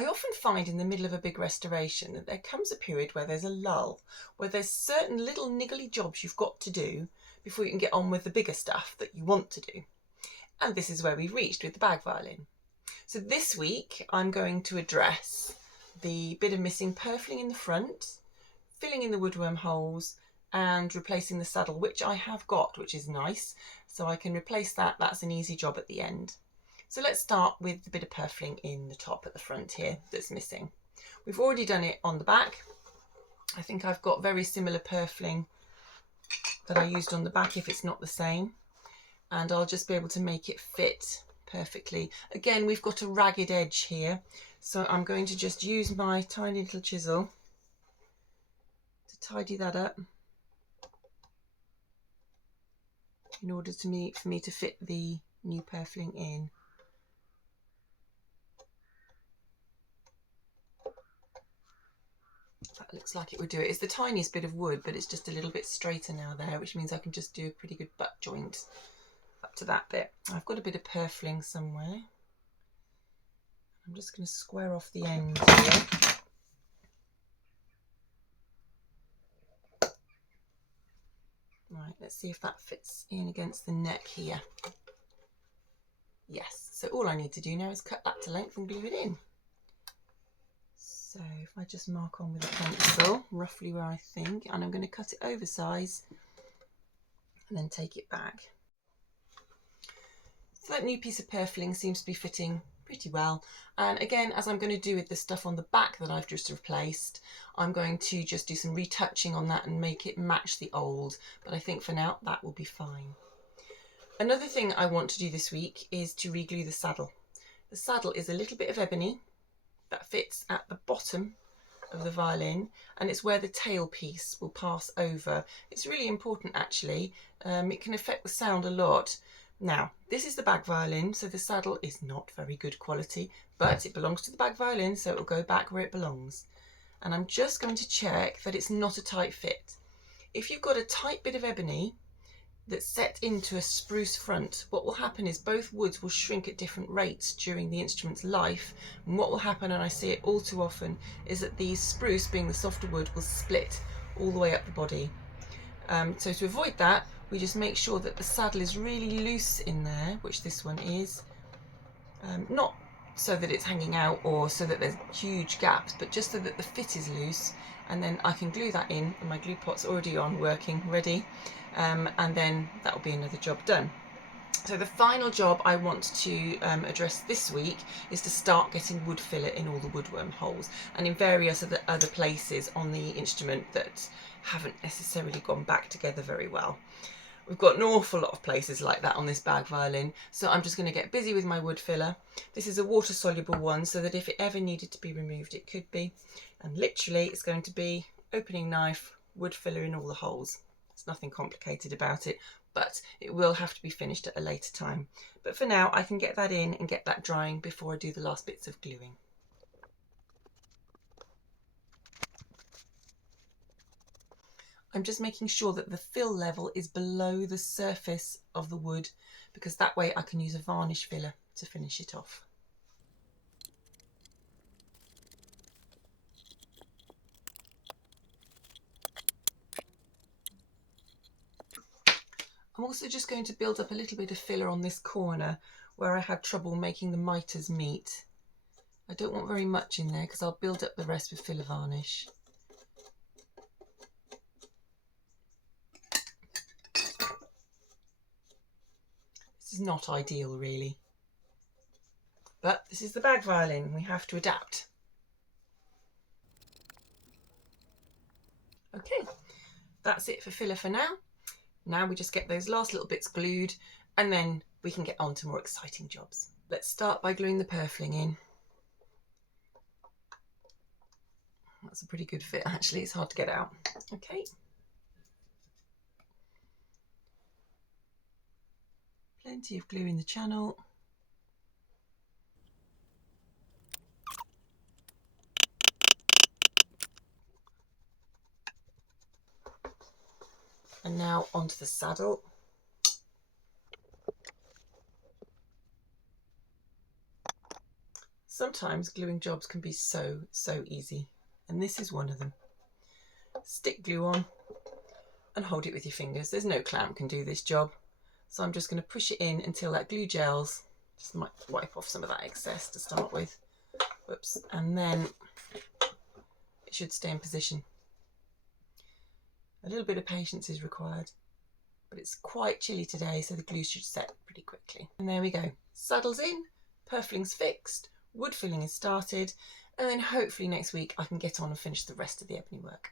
I often find in the middle of a big restoration that there comes a period where there's a lull, where there's certain little niggly jobs you've got to do before you can get on with the bigger stuff that you want to do. And this is where we've reached with the bag violin. So this week I'm going to address the bit of missing purfling in the front, filling in the woodworm holes and replacing the saddle, which I have got, which is nice. So I can replace that. That's an easy job at the end. So let's start with the bit of purfling in the top at the front here that's missing. We've already done it on the back. I think I've got very similar purfling that I used on the back if it's not the same. And I'll just be able to make it fit perfectly. Again, we've got a ragged edge here. So I'm going to just use my tiny little chisel to tidy that up in order for me to fit the new purfling in. That looks like it would do it. It's the tiniest bit of wood, but it's just a little bit straighter now there, which means I can just do a pretty good butt joint up to that bit. I've got a bit of purfling somewhere. I'm just going to square off the end here. Right, let's see if that fits in against the neck here. Yes, so all I need to do now is cut that to length and glue it in. So if I just mark on with a pencil, roughly where I think, and I'm going to cut it oversize and then take it back. So that new piece of purfling seems to be fitting pretty well. And again, as I'm going to do with the stuff on the back that I've just replaced, I'm going to just do some retouching on that and make it match the old. But I think for now that will be fine. Another thing I want to do this week is to reglue the saddle. The saddle is a little bit of ebony that fits at the bottom of the violin, and it's where the tail piece will pass over. It's really important actually. It can affect the sound a lot. Now, this is the bag violin, so the saddle is not very good quality, but it belongs to the bag violin, so it will go back where it belongs. And I'm just going to check that it's not a tight fit. If you've got a tight bit of ebony that's set into a spruce front, what will happen is both woods will shrink at different rates during the instrument's life, and what will happen, and I see it all too often, is that the spruce, being the softer wood, will split all the way up the body. So to avoid that, we just make sure that the saddle is really loose in there, which this one is, not so that it's hanging out or so that there's huge gaps, but just so that the fit is loose, and then I can glue that in, and my glue pot's already on, working, ready. And then that will be another job done. So the final job I want to address this week is to start getting wood filler in all the woodworm holes and in various other places on the instrument that haven't necessarily gone back together very well. We've got an awful lot of places like that on this bag violin, so I'm just going to get busy with my wood filler. This is a water soluble one, so that if it ever needed to be removed it could be, and literally it's going to be opening knife, wood filler in all the holes. There's nothing complicated about it, but it will have to be finished at a later time. But for now I can get that in and get that drying before I do the last bits of gluing. I'm just making sure that the fill level is below the surface of the wood, because that way I can use a varnish filler to finish it off. I'm also just going to build up a little bit of filler on this corner where I had trouble making the miters meet. I don't want very much in there because I'll build up the rest with filler varnish. This is not ideal really, but this is the bag violin, we have to adapt. Okay, that's it for filler for now. Now we just get those last little bits glued and then we can get on to more exciting jobs. Let's start by gluing the purfling in. That's a pretty good fit actually, it's hard to get out. Okay. Plenty of glue in the channel. And now onto the saddle. sometimes gluing jobs can be so easy, and this is one of them. Stick glue on and hold it with your fingers. There's no clamp can do this job, so I'm just going to push it in until that glue gels. Just might wipe off some of that excess to start with. Whoops. And then it should stay in position. A little bit of patience is required, but it's quite chilly today, so the glue should set pretty quickly. And there we go. Saddle's in, purfling's fixed, wood filling is started, and then hopefully next week I can get on and finish the rest of the ebony work.